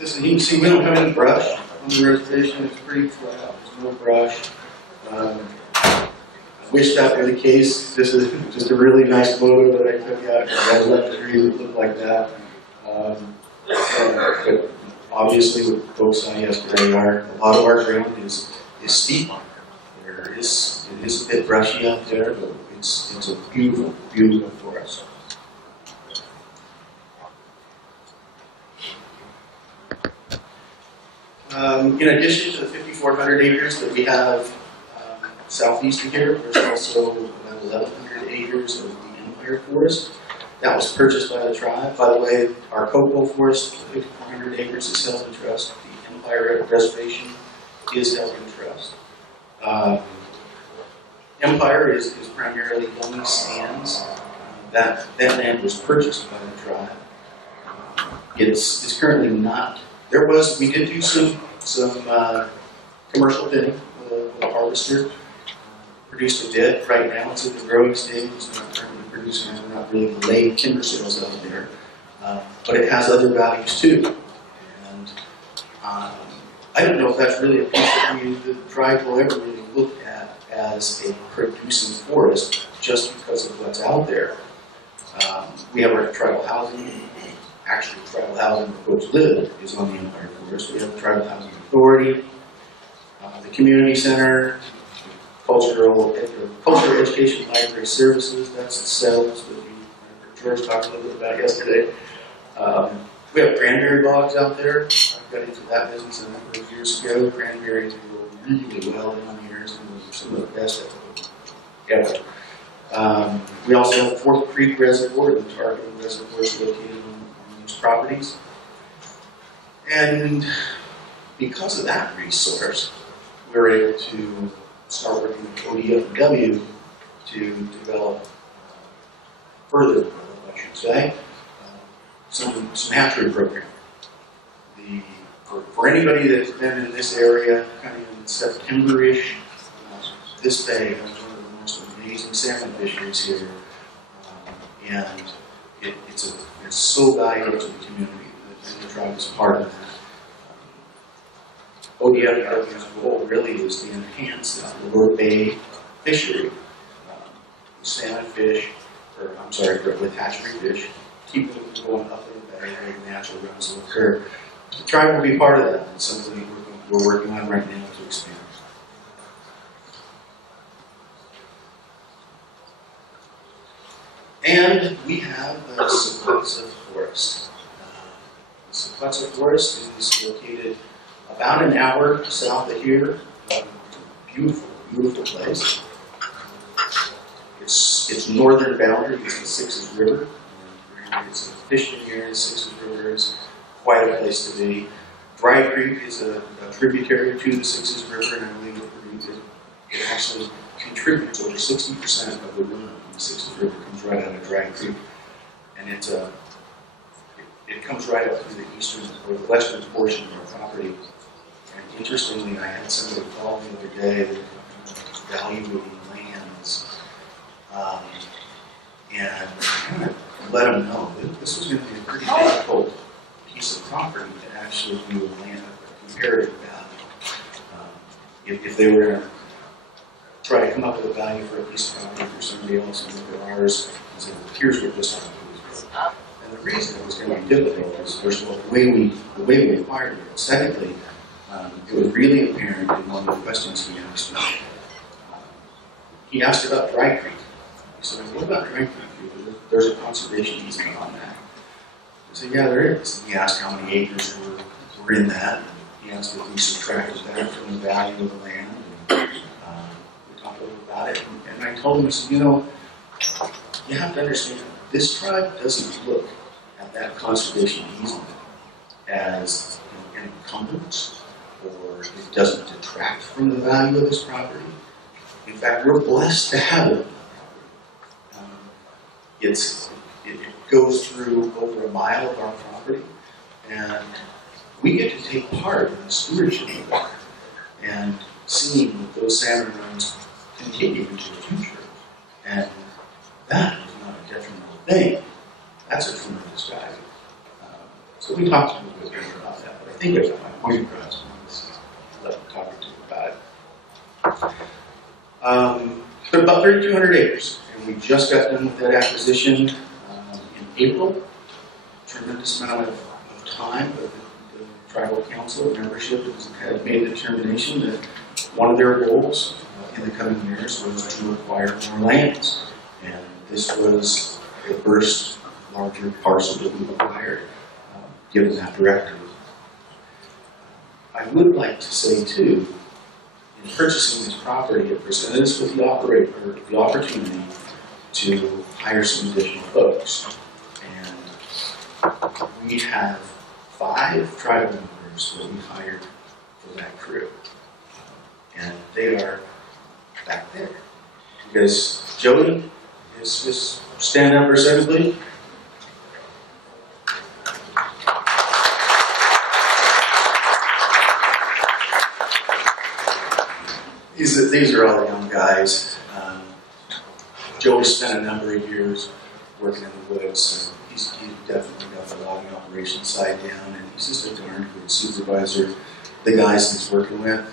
This is, you can see we don't have any brush on the reservation. It's pretty flat. There's no brush. I wish that were the case. This is just a really nice photo that I took out. I left trees that look like that. But obviously, what folks saw yesterday, a lot of our ground is steep. It is a bit brushy out there, but it's a beautiful, beautiful forest. In addition to the 5,400 acres that we have southeast of here, there's also about 1,100 acres of the Empire Forest. That was purchased by the tribe. By the way, our cocoa forest, 5,400 acres, is held in trust. The Empire Reservation is held in trust. Empire is primarily gummy stands. That land was purchased by the tribe. It's currently not. We did do some commercial thinning with a harvester. Produced a bit. Right now it's at the growing stage. It's not currently producing. We're not really laying timber sales out there. But it has other values too. And I don't know if that's really a piece that the tribe will ever really look at as a producing forest just because of what's out there. We have our tribal housing. Actually, tribal housing where folks live is on the Empire Forest. We have the Tribal Housing Authority, the Community Center, Cultural Education Library Services. That's the cells that George talked a little bit about yesterday. We have cranberry bogs out there. I got into that business a number of years ago. Cranberries grow really well down here. Some of the best ever. We also have the Fourth Creek Reservoir, the target reservoir is located on these properties. And because of that resource, we were able to start working with ODFW to develop further, I should say, some hatchery program. For anybody that's been in this area, kind of in September-ish, this bay has one of the most amazing salmon fisheries here, and it's so valuable to the community that the tribe is part of that. ODFW's goal really is to enhance the Lower Bay fishery, salmon fish, with hatchery fish, keep them going up in the bay where the natural runs will occur. The tribe will be part of that. It's something we're working on right now to expand. And we have the Sequoia Forest. The Sequoia Forest is located about an hour south of here. Beautiful, beautiful place. Its northern boundary is the Sixes River. It's a fishing area. Sixes River is quite a place to be. Dry Creek is a tributary to the Sixes River, and I believe it actually contributes over 60% of the runoff from the Sixes River comes right out of Dry Creek, and it comes right up through the eastern or the western portion of our property. And interestingly, I had somebody call me the other day that valuing lands, and I kind of let them know that this was going to be a pretty difficult piece of property to actually do a land comparative value. If they were going to try to come up with a value for a piece of property for somebody else and look at ours and say, well, here's what this one is. And the reason it was going to be difficult is, first of all, the way we acquired it. Secondly, it was really apparent in one of the questions he asked me. He asked about Dry Creek. He said, what about Dry Creek? There's a conservation easement on that. I said, yeah, there is. He asked how many acres were in that. He asked if we subtracted that from the value of the land. And, we talked a little about it. And I told him, I said, you know, you have to understand, this tribe doesn't look at that conservation easement as an encumbrance, or it doesn't detract from the value of this property. In fact, we're blessed to have it. It goes through over a mile of our property, and we get to take part in the stewardship of that and seeing that those salmon runs continue into the future. And that is not a detrimental thing. That's a tremendous value. So we talked a little bit about that, but I think I've got my point across. Let me talk to you about it. But about 3,200 acres, and we just got done with that acquisition in April. Tremendous amount of time, but the tribal council membership had made the determination that one of their goals in the coming years was to acquire more lands, and this was the first larger parcel that we acquired, given that directive. I would like to say too, in purchasing this property, it presented us with the opportunity to hire some additional folks. And we have 5 tribal members that we hired for that crew. And they are back there. Because Jody is just stand up for a second, please. These are all young guys. Joey spent a number of years working in the woods. He's definitely got the logging operation side down, and he's just a darn good supervisor. The guys he's working with,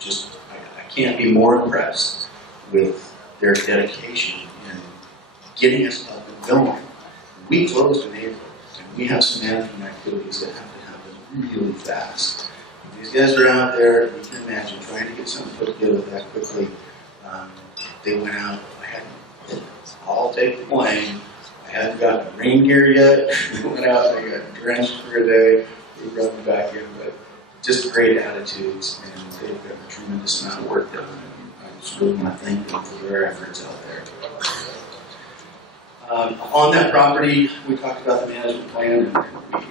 I can't be more impressed with their dedication in getting us up and going. We closed in April, and we have some management activities that have to happen really fast. These guys are out there, you can imagine, trying to get something put together that quickly. They went out, I'll take the blame. I hadn't gotten rain gear yet. They went out, they got drenched for a day. We brought them back in, but just great attitudes, and they've got a tremendous amount of work done. And I just really want to thank them for their efforts out there. On that property, we talked about the management plan, and we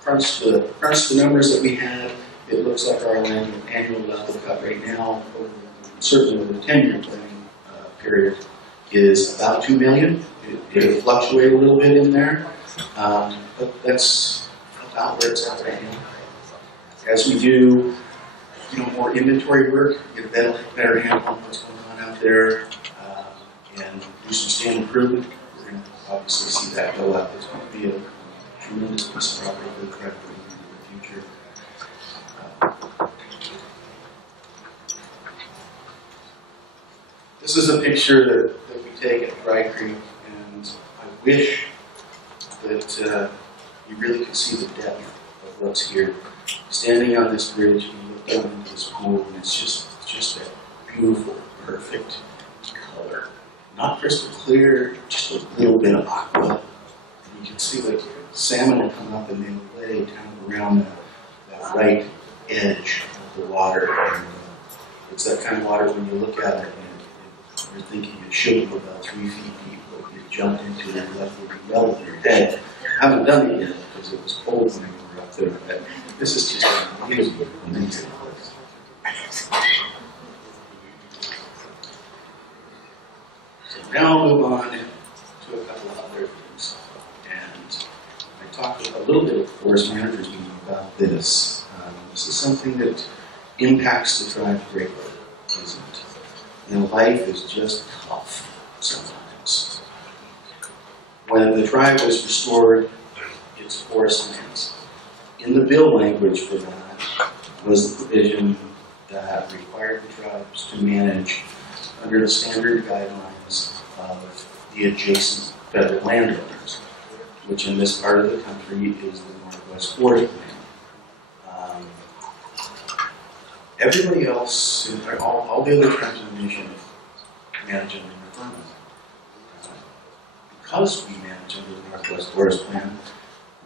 crunched the numbers that we had. It looks like our annual level cut right now, certainly over the 10-year planning period, is about $2 million. It'll fluctuate a little bit in there, but that's about where it's at right now. As we do, more inventory work, get a better handle on what's going on out there, and do some stand improvement, we're going to obviously see that go up. It's going to be a tremendous piece of property for the tribe in the future. This is a picture that we take at Dry Creek, and I wish that you really could see the depth of what's here. Standing on this bridge, you look down into this pool, and it's just that beautiful, perfect color. Not crystal clear, just a little bit of aqua. And you can see that salmon will come up and they lay kind of around that right edge of the water. And it's that kind of water when you look at it, and you're thinking it should be about 3 feet deep, but you jump into it and let it melt in your head. I haven't done it yet because it was cold when we were up there, but this is just amazing. So now I'll move on to a couple of other things. And I talked a little bit at the forest managers meeting about this. This is something that impacts the tribe greatly, isn't it? Life is just tough sometimes. When the tribe was restored its forest lands, in the bill language for that was the provision that required the tribes to manage under the standard guidelines of the adjacent federal landowners, which in this part of the country is the Northwest Forest Plan. Everybody else, all the other tribes in the nation, manage under the Federal. Because we manage under the Northwest Forest Plan,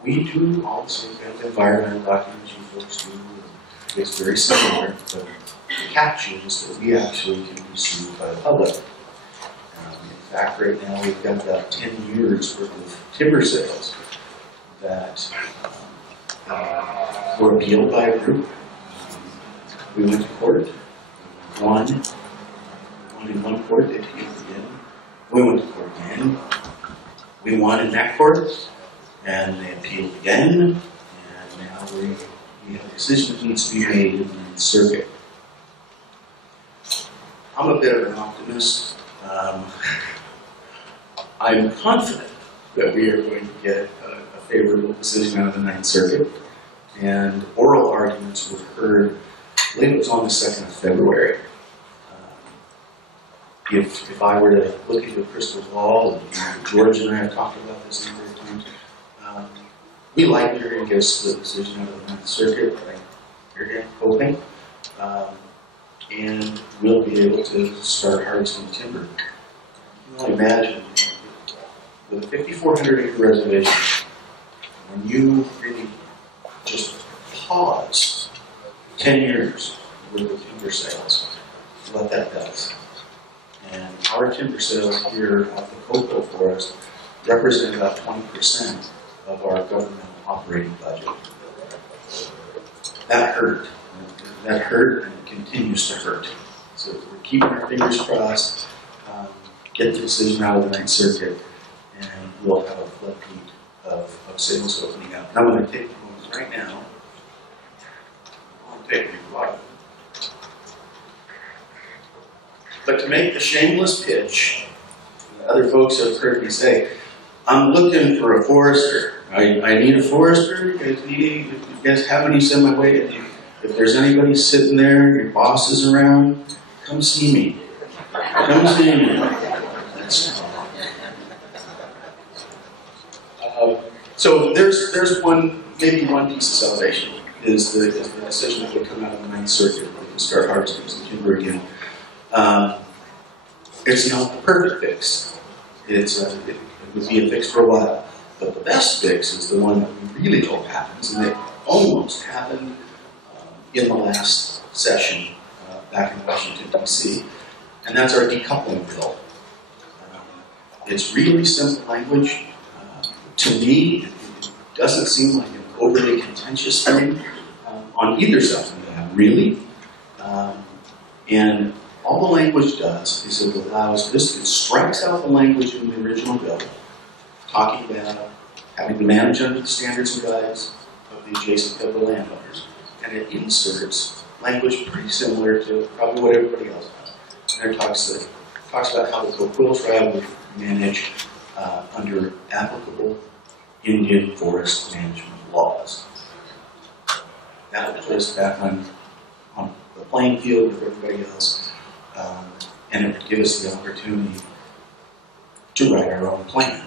we do all the same kind of environmental documents you folks do. It's very similar, but the catch is that we actually can be sued by the public. In fact, right now we've got about 10 years worth of timber sales that were appealed by a group. We went to court, won in one court, they appealed again. We went to court again, we won in that court, and they appealed again, and now we have a decision that needs to be made in the Ninth Circuit. I'm a bit of an optimist. I'm confident that we are going to get a favorable decision out of the Ninth Circuit. and oral arguments were heard, I believe it was on the 2nd of February. If I were to look into a crystal ball, and George and I have talked about this a number of times, we likely are going to get a split decision out of the 9th Circuit, right? You're hoping. And we'll be able to start harvesting timber. You can only imagine, with a 5,400 acre reservation, when you really just pause 10 years with the timber sales, what that does. And our timber sales here at the cocoa forest represent about 20% of our government operating budget. That hurt. That hurt, and it continues to hurt. So we're keeping our fingers crossed, get the decision out of the 9th Circuit, and we'll have a floodgate of sales opening up. And I'm going to take the moment right now. I'll take you a while. But to make the shameless pitch, other folks have heard me say, I'm looking for a forester. I need a forester. You guys have any send my way? If there's anybody sitting there, your boss is around, come see me. Come see me. So there's maybe one piece of salvation is the decision that will come out of the 9th Circuit. We can start harvesting some timber again. It's not the perfect fix. It would be a fix for a while. But the best fix is the one that we really hope happens, and it almost happened in the last session back in Washington, D.C., and that's our decoupling bill. It's really simple language. To me, it doesn't seem like an overly contentious thing on either side of that, really. And all the language does is it allows this, it strikes out the language in the original bill, talking about having to manage under the standards and guides of the adjacent federal landowners. And it inserts language pretty similar to probably what everybody else does. And it talks about how the Coquille tribe would manage under applicable Indian forest management laws. That would put us back on the playing field with everybody else, and it would give us the opportunity to write our own plan.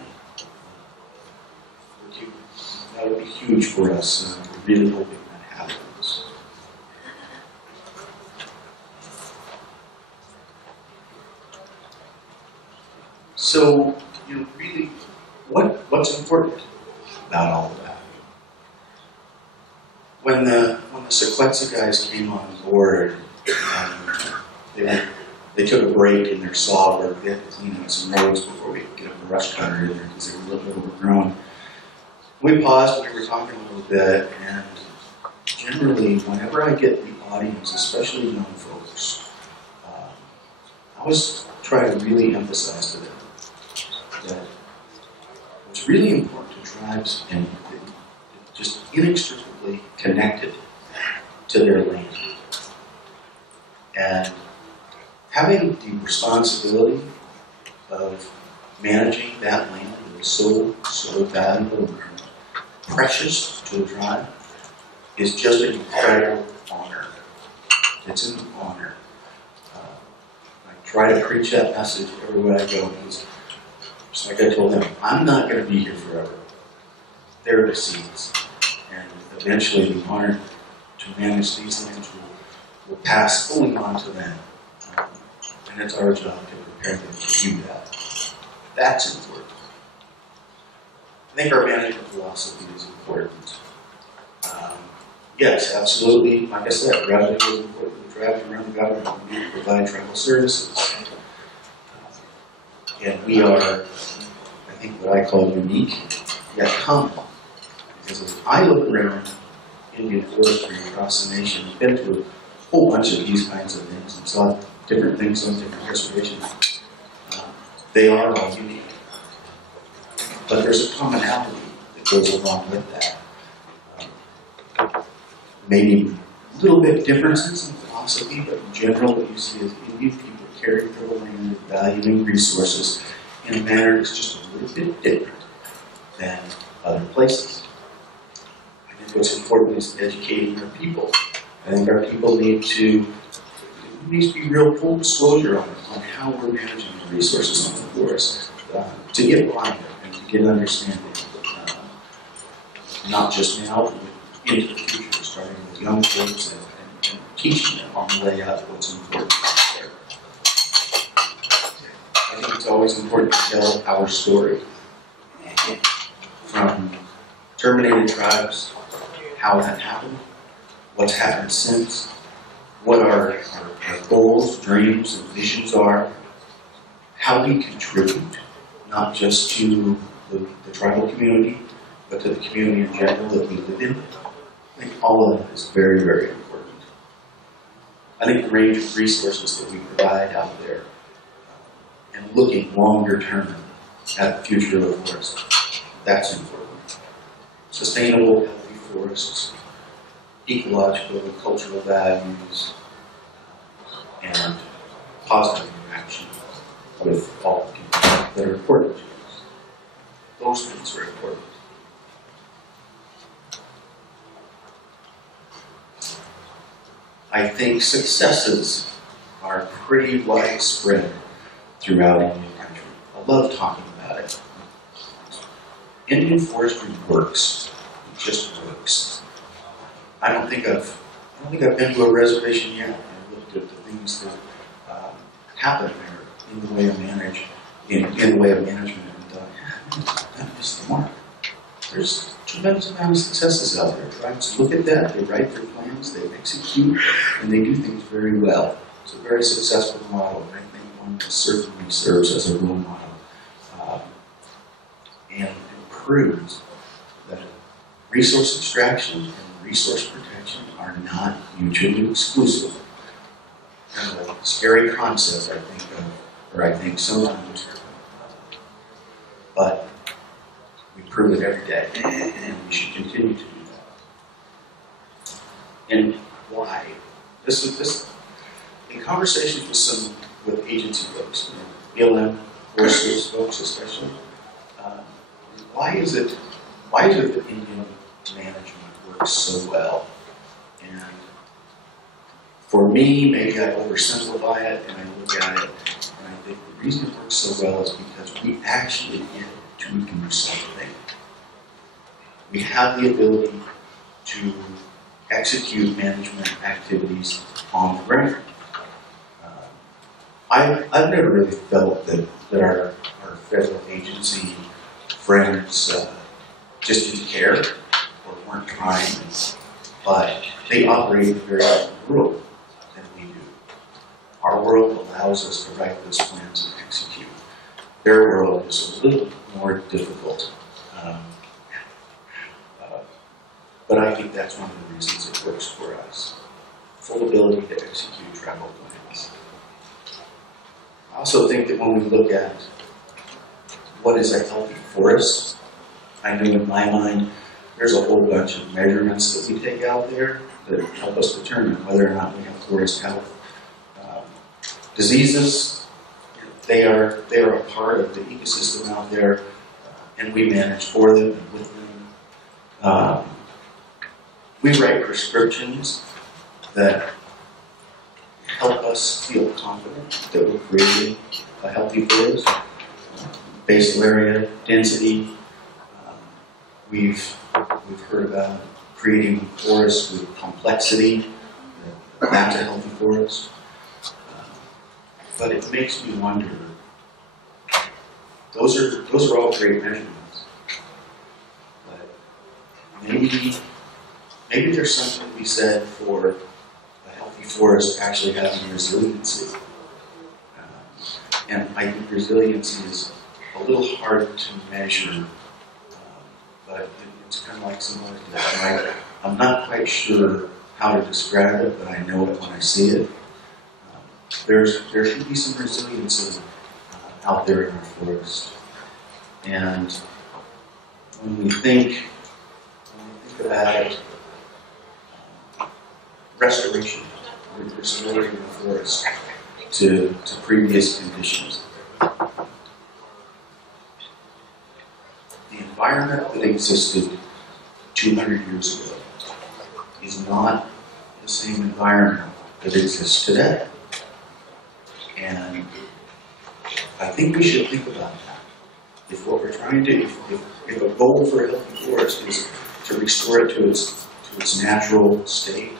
That would be huge for us. We're really hoping that happens. So, really, what's important about all of that? When the Sequetza guys came on board, they took a break in their saw work. They had to clean out some roads before we could get a brush cutter in there because they were a little bit overgrown. We paused, we were talking a little bit, and generally, whenever I get the audience, especially young folks, I always try to really emphasize to them that what's really important to tribes and just inextricably connected to their land. And having the responsibility of managing that land that is so valuable and precious to the tribe is just an incredible honor. It's an honor. I try to preach that message everywhere I go because, just like I told them, I'm not going to be here forever. They're the seeds. And eventually the honor to manage these lands will pass fully on to them. And it's our job to prepare them to do that. That's important. I think our management philosophy is important. Yes, absolutely. Like I said, revenue is important. The tribes around the government need to provide tribal services. And we are, I think, what I call unique, yet common. Because as I look around Indian forestry across the nation, I've been to a whole bunch of these kinds of things and saw different things on different reservations. They are all unique. But there's a commonality that goes along with that. Maybe a little bit differences in philosophy, but in general what you see is Indian people caring for the land, valuing resources in a manner that's just a little bit different than other places. I think what's important is educating our people. I think our people need to, there needs to be real full disclosure on how we're managing the resources on the forest to get alignment and to get understanding, not just now, but into the future, starting with young folks and teaching them on the way up what's important there. I think it's always important to tell our story from terminated tribes, how that happened, what's happened since, what our goals, dreams, and visions are, how we contribute, not just to the tribal community, but to the community in general that we live in. I think all of that is very, very important. I think the range of resources that we provide out there and looking longer term at the future of the forest, that's important. Sustainable, healthy forests, ecological and cultural values, and positive interaction with all the people that are important to us. Those things are important. I think successes are pretty widespread throughout Indian country. I love talking about it. Indian forestry works. It just works. I don't think I've been to a reservation yet and looked at the things that happen there in the way of management, and that is the mark. There's a tremendous amount of successes out there. Tribes look at that, they write their plans, they execute, and they do things very well. It's a very successful model, and I think one that certainly serves as a role model and proves that resource extraction and resource protection are not mutually exclusive. Kind of a scary concept, I think sometimes, but we prove it every day, and we should continue to do that. And why? This in conversations with agency folks, BLM, Forest Service folks especially. Why is it that Indian management works so well? And for me, maybe I oversimplify it and I look at it, and I think the reason it works so well is because we actually get to do something. We have the ability to execute management activities on the ground. I've never really felt that our federal agency friends just didn't care or weren't trying, but they operate in a very different world than we do. Our world allows us to write those plans and execute. Their world is a little more difficult. But I think that's one of the reasons it works for us. Full ability to execute tribal plans. I also think that when we look at what is a healthy forest, I know in my mind there's a whole bunch of measurements that we take out there that help us determine whether or not we have forest health. Diseases, they are a part of the ecosystem out there, and we manage for them and with them. We write prescriptions that help us feel confident that we're creating a healthy forest. Basal area, density. We've heard about creating forests with complexity. That's a healthy forest. But it makes me wonder. Those are all great measurements. But maybe there's something to be said for a healthy forest actually having resiliency. And I think resiliency is a little hard to measure, but it's kind of like some other things. I'm not quite sure how to describe it, but I know it when I see it. There should be some resiliency out there in our forest. And when we think about restoration, restoring the forest to previous conditions, the environment that existed 200 years ago is not the same environment that exists today. And I think we should think about that. If what we're trying to, if a goal for a healthy forest is to restore it to its natural state,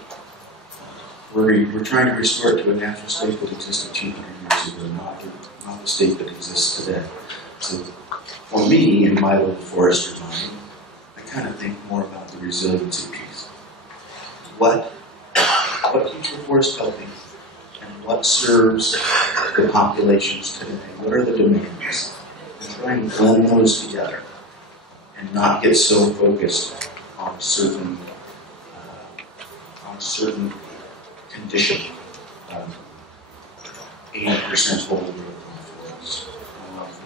we're trying to restore it to a natural state that existed 200 years ago, not the state that exists today. So for me, in my little forester mind, I kind of think more about the resiliency piece. What keeps the forest healthy? And what serves the populations today? What are the demands? And try and blend those together and not get so focused on a certain condition. 80% whole growth in the forest.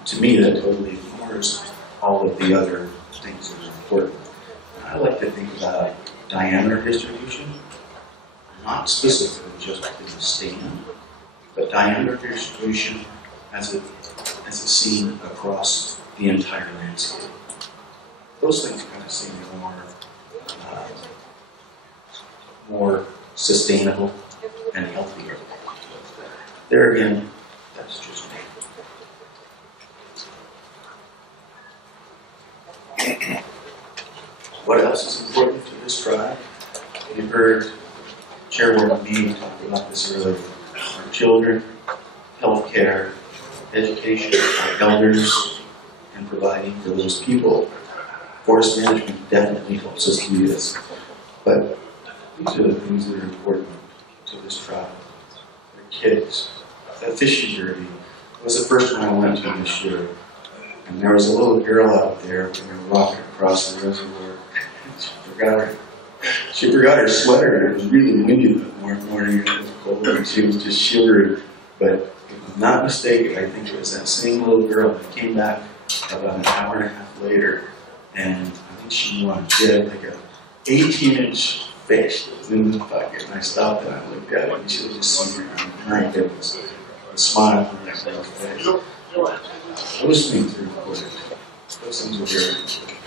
To me, that totally ignores all of the other things that are important. And I like to think about diameter distribution, not specifically just in the stand, but diameter distribution as it's seen across the entire landscape. Those things kind of seem more sustainable and healthier. There again, that's just me. What else is important to this tribe? You heard Chairwoman Mead talk about this earlier. Our children, healthcare, education, our elders, and providing for those people. Forest management definitely helps us do this. But these are the things that are important to this tribe. Their kids. That fishing derby was the first one I went to this year. And there was a little girl out there rocking across the reservoir. She forgot her sweater. It was really windy that morning. It was cold and she was just shivering. But if I'm not mistaken, I think it was that same little girl that came back about an hour and a half later. And I think she won. She had like a 18-inch fish that was in the bucket. And I stopped and I looked at it and she was just seen her. My goodness. A smile on that girl's face. Those things are important. Those things are very important.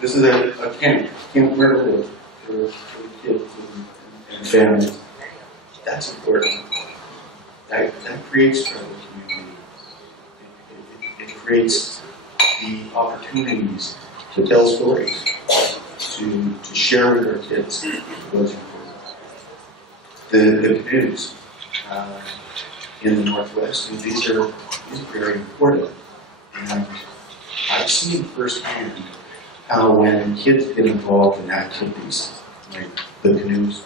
This is a camp where to live for kids and families. That's important. That creates tribal community. It creates the opportunities to tell stories, to share with our kids. Those important. The canoes in the Northwest, and these are very important. And I've seen firsthand how when kids get involved in activities like the canoes,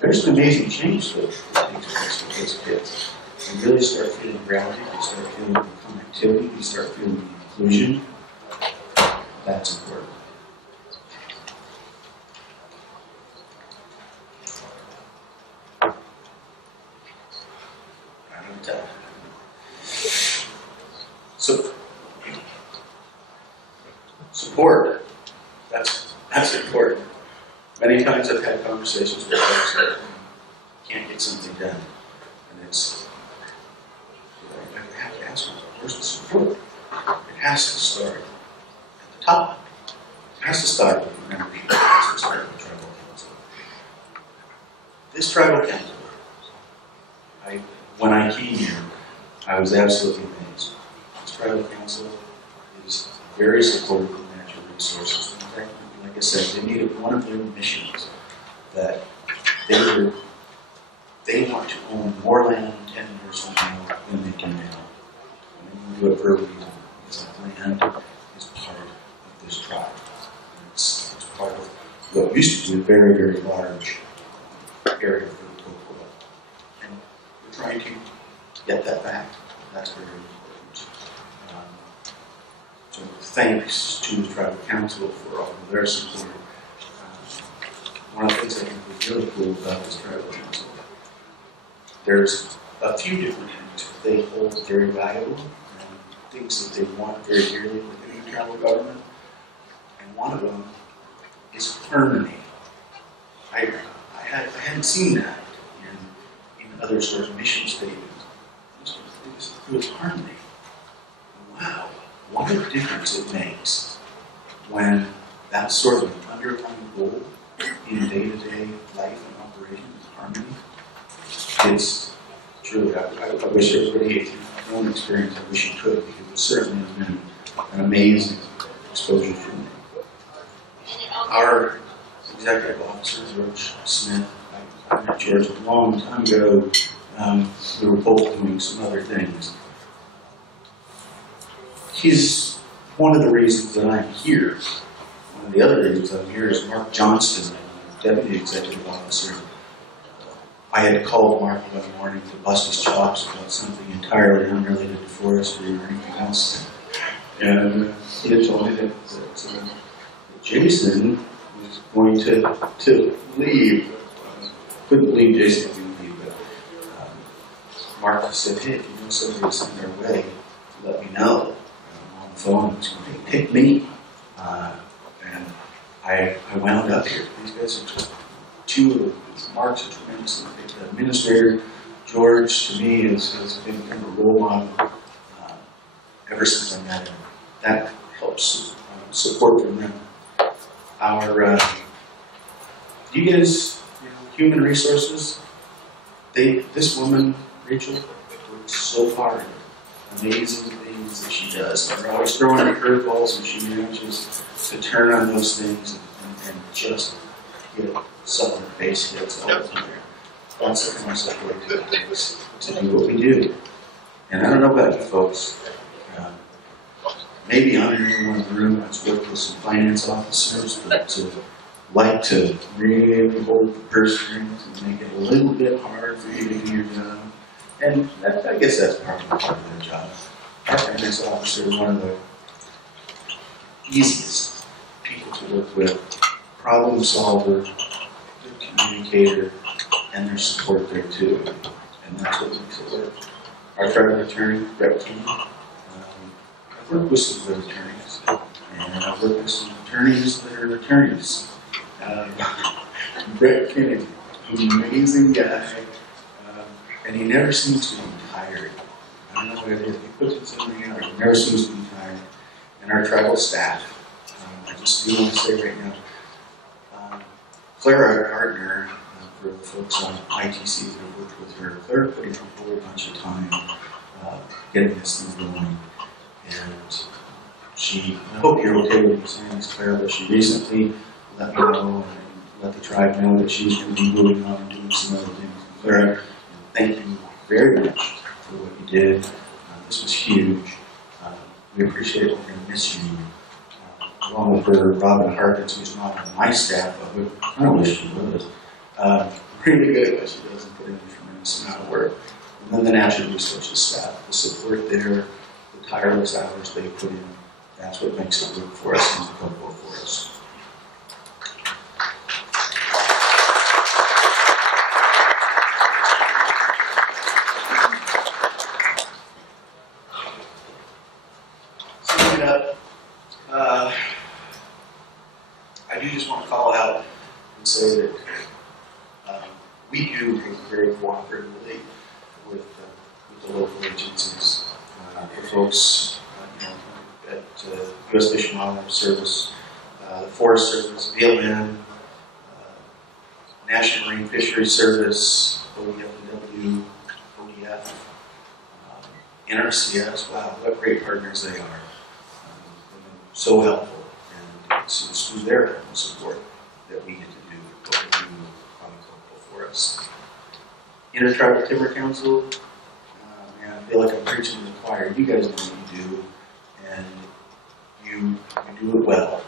there's an amazing change that takes place with those kids. You really start feeling grounded, you start feeling the connectivity, you start feeling the inclusion. That's important. So, support, that's important. Many times I've had conversations with folks that can't get something done. And it's, I have to ask them, where's the support? It has to start at the top. It has to start with the membership. It has to start with the tribal council. This tribal council, when I came here, I was absolutely amazed. This tribal council is very supportive of natural resources. In fact, like I said, they made it one of their missions that they want to own more land 10 years from now than they can now. And they do it for a reason. Because land is part of this tribe. It's part of what used to be a very, very large area for the Cocoa. And we're trying to get that back. That's very important. So thanks to the Tribal Council for all of their support. One of the things I think was really cool about this Tribal Council, there's a few different things that they hold very valuable, and things that they want very dearly within the tribal government. And one of them is harmony. I hadn't seen that in other sort of mission statements. It was harmony. Wow, what a difference it makes when that's sort of an underlying goal in day-to-day life and operation and harmony, it's truly, I wish everybody had my own experience, I wish you could, because it certainly has been an amazing exposure for me. Our executive officer, George Smith, I met George a long time ago. We were both doing some other things. He's one of the reasons that I'm here. One of the other reasons I'm here is Mark Johnston, Deputy Executive Officer. I had called Mark one morning to bust his chops about something entirely unrelated to forestry or anything else. And he had told me that Jason was going to leave. Couldn't believe Jason was going to leave, but Mark said, hey, if you know somebody that's in their way, let me know. I'm on the phone, he's going to pick me. And I wound up here. These guys are just two of them. Mark's a tremendous administrator. George, to me, has been kind of a role model ever since I met him. That helps support from them. Our, you guys, human resources, this woman, Rachel, works so hard. Amazing things that she does. They're always throwing her curveballs, and she manages to turn on those things and just get solid base hits all the time. That's the kind of support it takes to do what we do. And I don't know about you folks. Maybe I'm the only one in the room that's worked with some finance officers, but to like to really hold the purse strings and make it a little bit hard for you to do your job. And I guess that's probably part of their job. Our finance officer is one of the easiest people to work with. Problem solver, good communicator, and their support there too. And that's what makes it work. Our tribal attorney, Brett King, I've worked with some good attorneys, and I've worked with some attorneys that are attorneys. Brett King, an amazing guy, and he never seems to be tired. I don't know what it is. He puts in something out, he never seems to be tired. And our tribal staff, I just do want to say right now, Clara Gardner, for the folks on ITC that have worked with her, Clara put in a whole bunch of time getting this thing going. And I hope you're okay with me saying this, Clara, but she recently let me know and let the tribe know that she's going to be moving on and doing some other things. Clara, thank you very much for what you did. This was huge. We appreciate it. We're going to miss you. Along with her, Robin Harkins, who's not on my staff, but I don't wish she would. Really good at what she does and put in a tremendous amount of work. And then the natural resources staff, the support there, the tireless hours they put in, that's what makes it work for us and become work for us. Summing it up, I do just want to call out and say that we do work very cooperatively with the local agencies. The folks at U.S. Fish and Wildlife Service, the Forest Service, BLM, National Marine Fisheries Service, OEFW, ODF, NRCS. Wow, what great partners they are. They've been so helpful, and it's through their support that we get to do what we do on the local for us. Intertribal Timber Council, man, I feel like I'm preaching to the choir. You guys know what you do, and you do it well.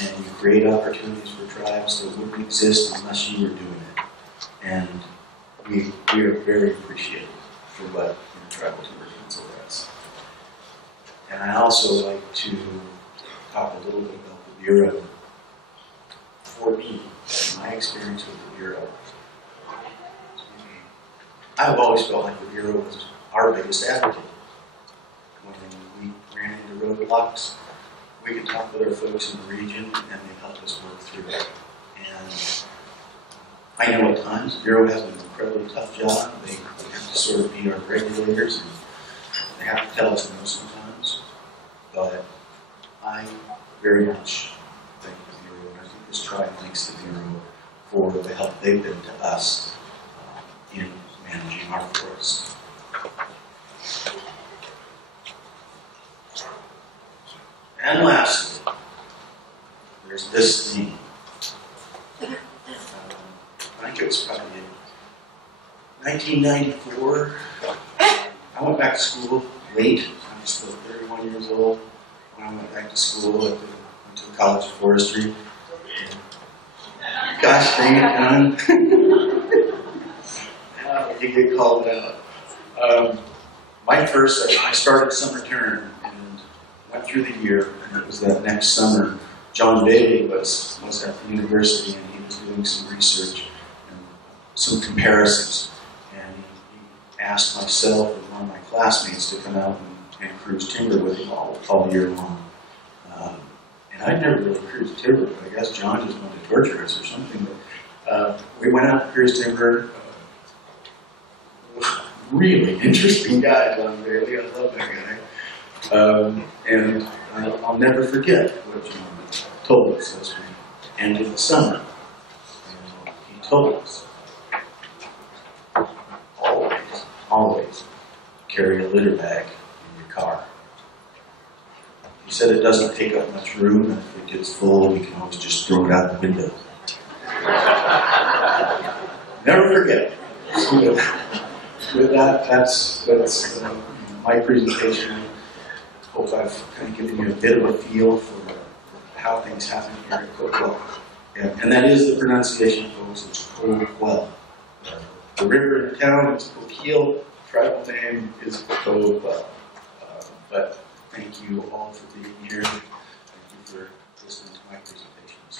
And you create opportunities for tribes that wouldn't exist unless you were doing it. And we are very appreciative for what Intertribal Timber Council does. And I also like to talk a little bit about the Bureau. For me, my experience with the Bureau, I've always felt like the Bureau was our biggest advocate. When we ran into roadblocks, we could talk with our folks in the region, and they helped us work through it. And I know at times the Bureau has an incredibly tough job. They have to sort of be our regulators, and they have to tell us no sometimes. But I very much thank the Bureau. And I think this tribe thanks the Bureau for the help they've been to us in managing our forests. And lastly, there's this thing. I think it was probably in 1994. I went back to school late. I was still 31 years old when I went back to school. I went to the College of Forestry. Gosh dang it, Don. You get called out. I started summer term and went through the year, and it was that next summer. John Bailey was at the university, and he was doing some research and some comparisons. And he asked myself and one of my classmates to come out and cruise timber with him all year long. And I'd never really cruised timber, but I guess John just wanted to torture us or something. But we went out and cruised timber. Really interesting guy, John Bailey. I love that guy. And I'll never forget what John told us as we ended the summer. And he told us, always carry a litter bag in your car. He said it doesn't take up much room, and if it gets full, we can always just throw it out the window. Never forget. With that, that's my presentation. Hope I've kind of given you a bit of a feel for how things happen here at Coquel. And that is the pronunciation, folks. It's Coquel. The river in the town is Coquille. Tribal name is Coquel. But thank you all for being here. Thank you for listening to my presentations.